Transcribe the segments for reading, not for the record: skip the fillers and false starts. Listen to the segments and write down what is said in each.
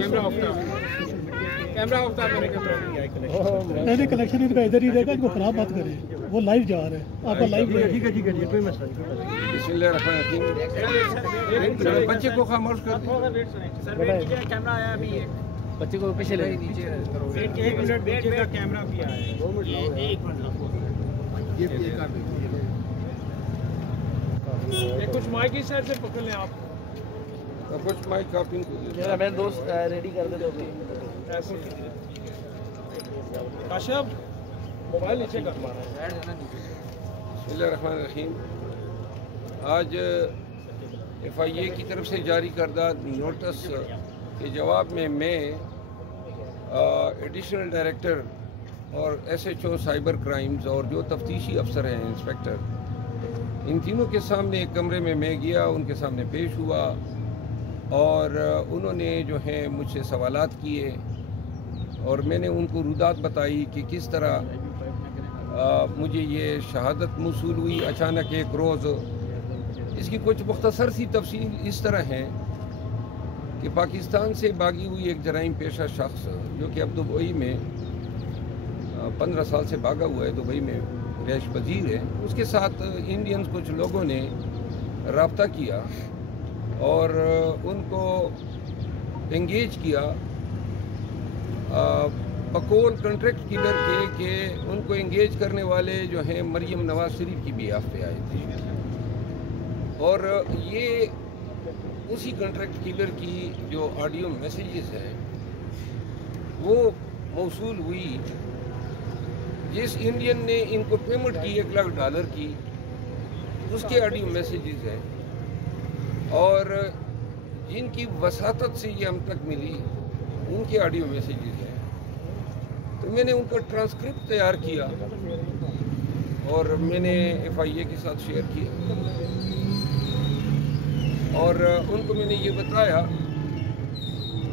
نہیں کلیکشن ان کا ادھر ہی رہے گا، ان کو خراب مت کریں، وہ لائیو جا رہے ہیں آپ کا لائیو. ٹھیک ہے کوئی مسئلہ نہیں. بسم اللہ الرحمن الرحیم. بچے کو خاموش کر دیں. کیمرہ آیا ابھی بچے کو پیچھے لے نیچے. ایک منٹ بیٹھ کا کیمرہ بھی آیا ہے. ایک منٹ کچھ مائک کی سائڈ سے پکڑ لیں آپ. کچھ مائک کاپنگ میرے دوست ریڈی کر دے. کاشف موبائل نیچے کر پا رہا ہے. بسم اللہ الرحمن الرحیم. آج FIA کی طرف سے جاری کردہ نوٹس کے جواب میں ایڈیشنل ڈائریکٹر اور SHO سائبر کرائمز اور جو تفتیشی افسر ہیں انسپیکٹر، ان تینوں کے سامنے ایک کمرے میں گیا، ان کے سامنے پیش ہوا اور انہوں نے جو ہیں مجھ سے سوالات کیے اور میں نے ان کو رودات بتائی کہ کس طرح مجھے یہ شہادت موصول ہوئی اچانک ایک روز. اس کی کچھ مختصر سی تفصیل اس طرح ہے کہ پاکستان سے باغی ہوئی ایک جرائم پیشہ شخص جو کہ اب دبئی میں 15 سال سے بھاگا ہوا ہے، دبئی میں رہائش پذیر ہے، اس کے ساتھ انڈینز کچھ لوگوں نے رابطہ کیا اور ان کو انگیج کیا بقول کنٹریکٹ کلر کے کہ ان کو انگیج کرنے والے جو ہیں مریم نواز شریف کی بیاف پہ آئے تھے اور یہ اسی کنٹریکٹ کلر کی جو آڈیو میسیجز ہیں وہ موصول ہوئی جس انڈین نے ان کو پیمنٹ کی $1 لاکھ کی، اس کے آڈیو میسیجز ہیں اور جن کی وساطت سے یہ ہم تک ملی ان کے آڈیو میسیجز ہیں. تو میں نے ان کا ٹرانسکرپٹ تیار کیا اور میں نے FIA کے ساتھ شیئر کیا اور ان کو میں نے یہ بتایا.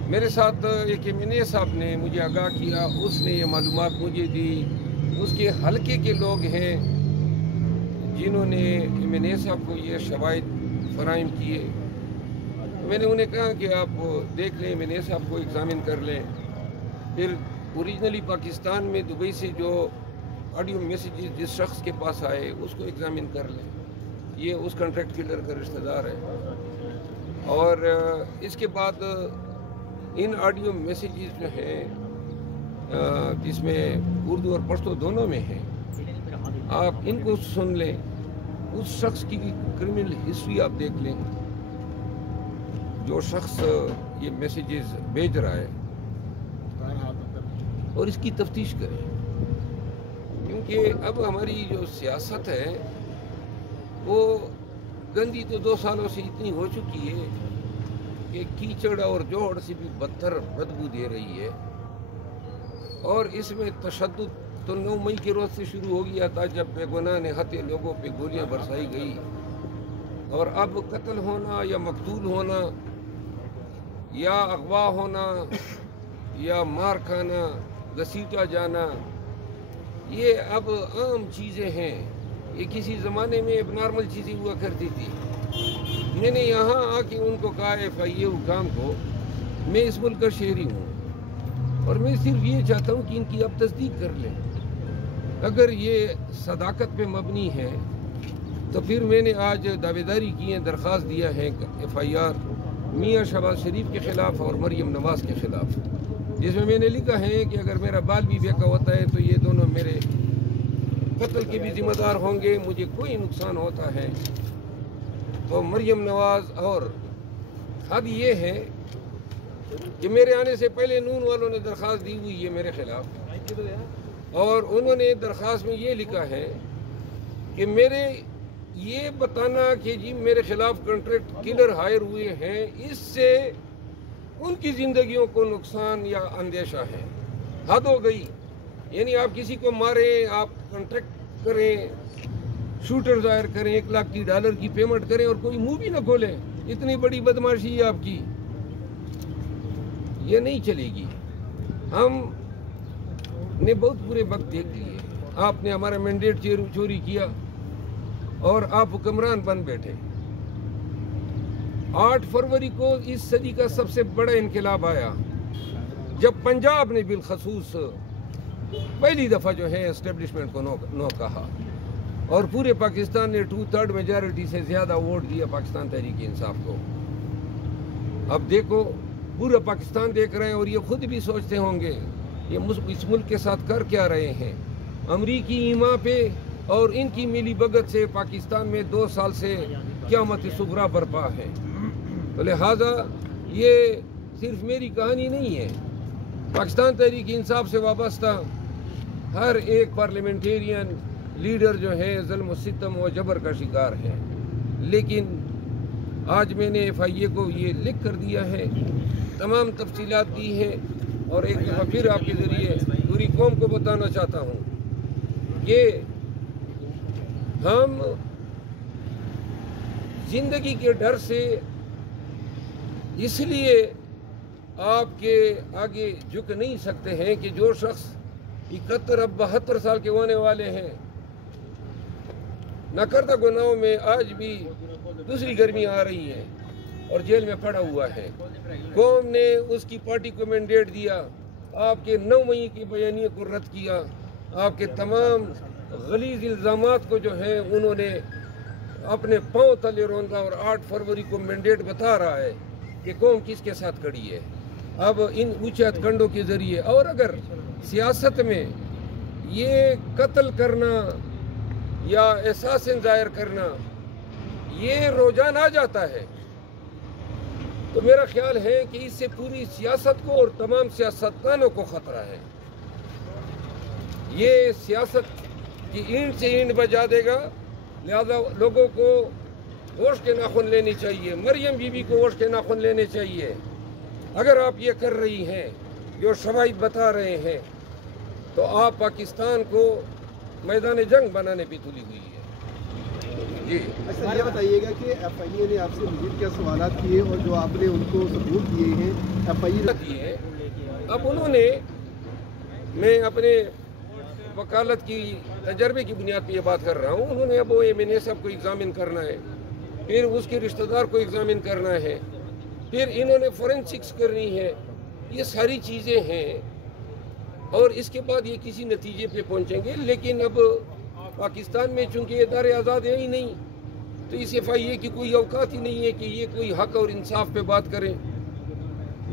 میرے ساتھ ایک MNA صاحب نے مجھے آگاہ کیا، اس نے یہ معلومات مجھے دی. اس کے حلقے کے لوگ ہیں جنہوں نے MNA صاحب کو یہ شواہد فراہم کیے. میں نے انہیں کہا کہ آپ دیکھ لیں، MNA صاحب کو ایگزامن کر لیں، پھر اوریجنلی پاکستان میں دبئی سے جو آڈیو میسیجز جس شخص کے پاس آئے اس کو ایگزامن کر لیں. یہ اس کنٹریکٹ کلر کا رشتہ دار ہے. اور اس کے بعد ان آڈیو میسیجز جو ہیں جس میں اردو اور پشتو دونوں میں ہیں، آپ ان کو سن لیں. اس شخص کی کرمنل ہسٹری آپ دیکھ لیں جو شخص یہ میسیجز بھیج رہا ہے، اور اس کی تفتیش کریں. کیونکہ اب ہماری جو سیاست ہے وہ گندی تو 2 سالوں سے اتنی ہو چکی ہے کہ کیچڑ اور جوڑ سے بھی بدتر بدبو دے رہی ہے. اور اس میں تشدد تو 9 مئی کے روز سے شروع ہو گیا تھا جب بے گناہ نہتے لوگوں پہ گولیاں برسائی گئی، اور اب قتل ہونا یا مقتول ہونا یا اغوا ہونا یا مار کھانا، گھسیٹا جانا، یہ اب عام چیزیں ہیں. یہ کسی زمانے میں اب نارمل چیزیں ہوا کرتی تھی. میں نے یہاں آ کے ان کو کہا FIA حکام کو، میں اس ملک کا شہری ہوں اور میں صرف یہ چاہتا ہوں کہ ان کی اب تصدیق کر لیں. اگر یہ صداقت پہ مبنی ہے تو پھر میں نے آج دعویداری کی ہے، درخواست دیا ہے FIR میاں شہباز شریف کے خلاف اور مریم نواز کے خلاف، جس میں نے لکھا ہے کہ اگر میرا بال بھی بیکا ہوتا ہے تو یہ دونوں میرے قتل کے بھی ذمہ دار ہوں گے. مجھے کوئی نقصان ہوتا ہے تو مریم نواز. اور اب یہ ہے کہ میرے آنے سے پہلے نون والوں نے درخواست دی ہوئی ہے میرے خلاف، اور انہوں نے درخواست میں یہ لکھا ہے کہ میرے یہ بتانا کہ جی میرے خلاف کنٹریکٹ کلر ہائر ہوئے ہیں، اس سے ان کی زندگیوں کو نقصان یا اندیشہ ہے. حد ہو گئی. یعنی آپ کسی کو ماریں، آپ کنٹریکٹ کریں، شوٹر ظاہر کریں، $1 لاکھ کی پیمنٹ کریں اور کوئی منہ بھی نہ کھولیں. اتنی بڑی بدماشی ہے آپ کی، یہ نہیں چلے گی. ہم نے بہت برے وقت دیکھ لیے. آپ نے ہمارا مینڈیٹ چوری کیا اور آپ حکمران بن بیٹھے. 8 فروری کو اس صدی کا سب سے بڑا انقلاب آیا. جب پنجاب نے بالخصوص پہلی دفعہ جو ہے اسٹیبلشمنٹ کو نو کہا اور پورے پاکستان نے 2/3 میجارٹی سے زیادہ ووٹ دیا پاکستان تحریک انصاف کو. اب دیکھو پورا پاکستان دیکھ رہے ہیں اور یہ خود بھی سوچتے ہوں گے یہ اس ملک کے ساتھ کر کیا رہے ہیں. امریکی ایما پہ اور ان کی ملی بھگت سے پاکستان میں 2 سال سے قیامت صغریٰ برپا ہے. تو لہٰذا یہ صرف میری کہانی نہیں ہے. پاکستان تحریک انصاف سے وابستہ ہر ایک پارلیمنٹیرین لیڈر جو ہے ظلم و ستم و جبر کا شکار ہے. لیکن آج میں نے FIA کو یہ لکھ کر دیا ہے, تمام تفصیلات دی ہے اور ایک دفعہ پھر آپ کے ذریعے پوری قوم کو بتانا چاہتا ہوں کہ ہم زندگی کے ڈر سے اس لیے آپ کے آگے جھک نہیں سکتے ہیں کہ جو شخص 71 اب 72 سال کے ہونے والے ہیں, نہ کردہ گناہوں میں آج بھی دوسری گرمی آ رہی ہے اور جیل میں پڑا ہوا ہے. قوم نے اس کی پارٹی کو مینڈیٹ دیا, آپ کے 9 مئی کی بیانیے کو رد کیا, آپ کے تمام غلیظ الزامات کو جو ہے انہوں نے اپنے پاؤں تلے روندا اور 8 فروری کو مینڈیٹ بتا رہا ہے کہ قوم کس کے ساتھ کھڑی ہے. اب ان اونچے ہتھ کنڈوں کے ذریعے اور اگر سیاست میں یہ قتل کرنا یا احساس ظاہر کرنا یہ رجحان آ جاتا ہے تو میرا خیال ہے کہ اس سے پوری سیاست کو اور تمام سیاستدانوں کو خطرہ ہے. یہ سیاست کی اینٹ سے اینٹ بجا دے گا. لہذا لوگوں کو ہوش کے ناخن لینی چاہیے, مریم بی بی کو ہوش کے ناخن لینے چاہیے. اگر آپ یہ کر رہی ہیں جو شواہد بتا رہے ہیں تو آپ پاکستان کو میدان جنگ بنانے پہ تلی ہوئی ہے. جی اچھا یہ بتائیے گا کہ FIA نے آپ سے مزید کیا سوالات کیے اور جو آپ نے ان کو ثبوت دیے ہیں FIA دیے. اب انہوں نے, میں اپنے وکالت کی تجربے کی بنیاد پہ یہ بات کر رہا ہوں, انہوں نے اب MNA صاحب کو ایگزامن کرنا ہے, پھر اس کے رشتہ دار کو ایگزامن کرنا ہے, پھر انہوں نے فورینسکس کرنی ہے. یہ ساری چیزیں ہیں اور اس کے بعد یہ کسی نتیجے پہ پہنچیں گے. لیکن اب پاکستان میں چونکہ ادارے آزاد ہیں ہی نہیں تو اس FIA کی کوئی اوقات ہی نہیں ہے کہ یہ کوئی حق اور انصاف پہ بات کریں.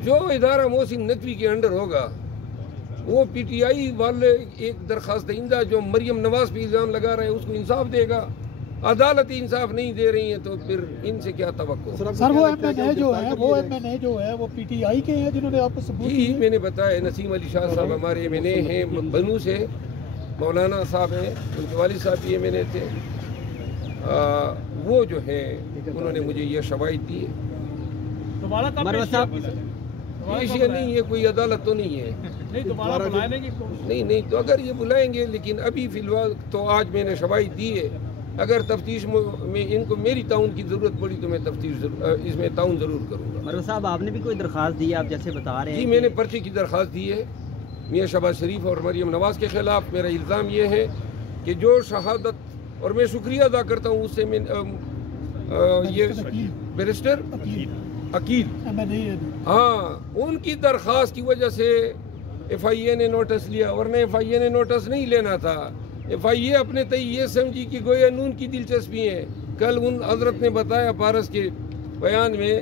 جو ادارہ محسن نقوی کے انڈر ہوگا وہ PTI والے ایک درخواست دہندہ جو مریم نواز پہ الزام لگا رہے ہیں اس کو انصاف دے گا. عدالت انصاف نہیں دے رہی ہیں تو پھر ان سے کیا توقع. سر وہ MNA جو ہے وہ PTI کے ہیں جنہوں نے آپ کو ثبوت جی میں نے بتایا نسیم علی شاہ صاحب ہمارے MNA ہیں, بنو سے مولانا صاحب ہیں, ان کے والد صاحب بھی MNA تھے. وہ جو ہیں انہوں نے مجھے یہ شواہد دی. یہ نہیں ہے, کوئی عدالت تو نہیں ہے. نہیں تو اگر یہ بلائیں گے, لیکن ابھی فی الوقت تو آج میں نے شواہد دی ہے. اگر تفتیش میں ان کو میری تعاون کی ضرورت پڑی تو میں تفتیش اس میں تعاون ضرور کروں گا. مروت صاحب آپ نے بھی کوئی درخواست دی ہے, آپ جیسے بتا رہے ہیں؟ جی میں نے پرچے کی درخواست دی ہے. میاں شہباز شریف اور مریم نواز کے خلاف میرا الزام یہ ہے کہ جو شہادت, اور میں شکریہ ادا کرتا ہوں اس سے میں یہ بیرسٹر عقیل, ہاں ان کی درخواست کی وجہ سے FIA نے نوٹس لیا, ورنہ FIA نے نوٹس نہیں لینا تھا. FIA اپنے تئیں یہ سمجھی کہ گویا نون کی دلچسپی ہے. کل ان حضرت نے بتایا پارس کے بیان میں,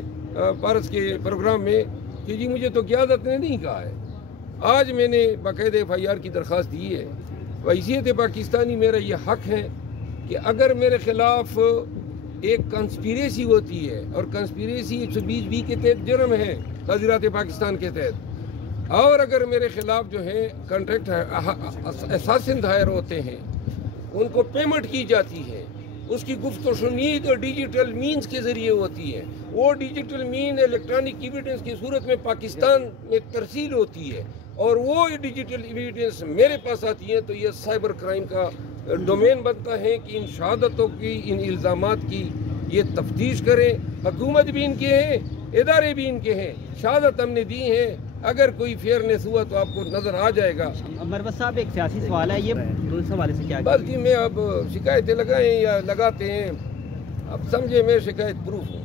پارس کے پروگرام میں کہ جی مجھے تو قیادت نے نہیں کہا ہے. آج میں نے باقاعدہ FIR کی درخواست دی ہے. حیثیت پاکستانی میرا یہ حق ہے کہ اگر میرے خلاف ایک کنسپیریسی ہوتی ہے, اور کنسپیریسی 120B کے تحت جرم ہے تعزیرات پاکستان کے تحت, اور اگر میرے خلاف جو ہے کنٹریکٹ اساسن دائر ہوتے ہیں, ان کو پیمنٹ کی جاتی ہے, اس کی گفت و شنید ڈیجیٹل مینز کے ذریعے ہوتی ہے, وہ ڈیجیٹل مین الیکٹرانک ایویڈنس کی صورت میں پاکستان میں ترسیل ہوتی ہے, اور وہ ڈیجیٹل ایویڈنس میرے پاس آتی ہے, تو یہ سائبر کرائم کا ڈومین بنتا ہے کہ ان شہادتوں کی, ان الزامات کی یہ تفتیش کریں. حکومت بھی ان کے ہیں, ادارے بھی ان کے ہیں, شہادت ہم نے دی ہیں. اگر کوئی فیئرنیس ہوا تو آپ کو نظر آ جائے گا. مروت صاحب ایک سیاسی سوال ہے, یہ اس حوالے سے کیا؟ بس جی میں اب شکایتیں لگائیں یا لگاتے ہیں, اب سمجھے میں شکایت پروف ہوں.